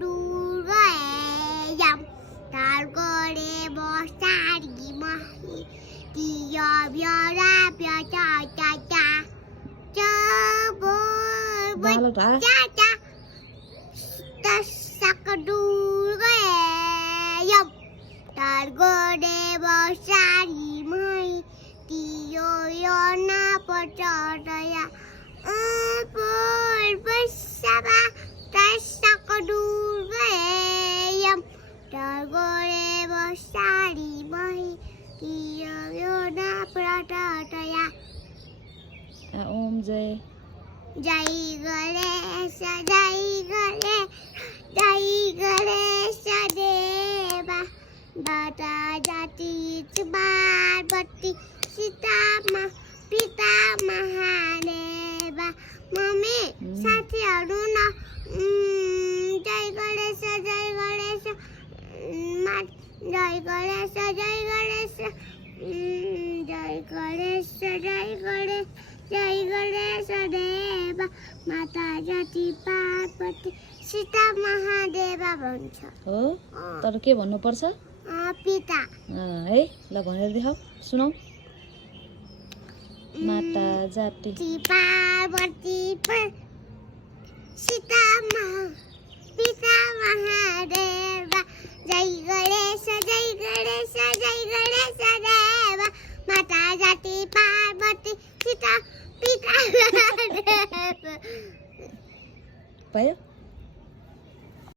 दुर्गयम तारगरे बसारी मही तिया ब्यारा प्याचा चाचा चबोर चाचा तसक दुर्गयम तारगरे बसारी मही तियो योना पचाया por bersama tasak dubayam tagore bosari mahi kiyona prataya Om जय jai ganesh jai ganesh deva bata jati chbarbati sitama पिता महादेवा मम्मी साथीहरु न जय गणेश जय गणेश जय गणेश जय गणेश जय गणेश जय गणेश जय गणेश देवा माता जति पार्वती सीता महादेवा भन्छ हो तर के भन्नु पर्छ पिता है ल भनेर देखाऊ सुनाऊ माता जाति पार्वती सीता पिता महादेवा जय गणेश जय गणेश जय गणेश देवा माता जाति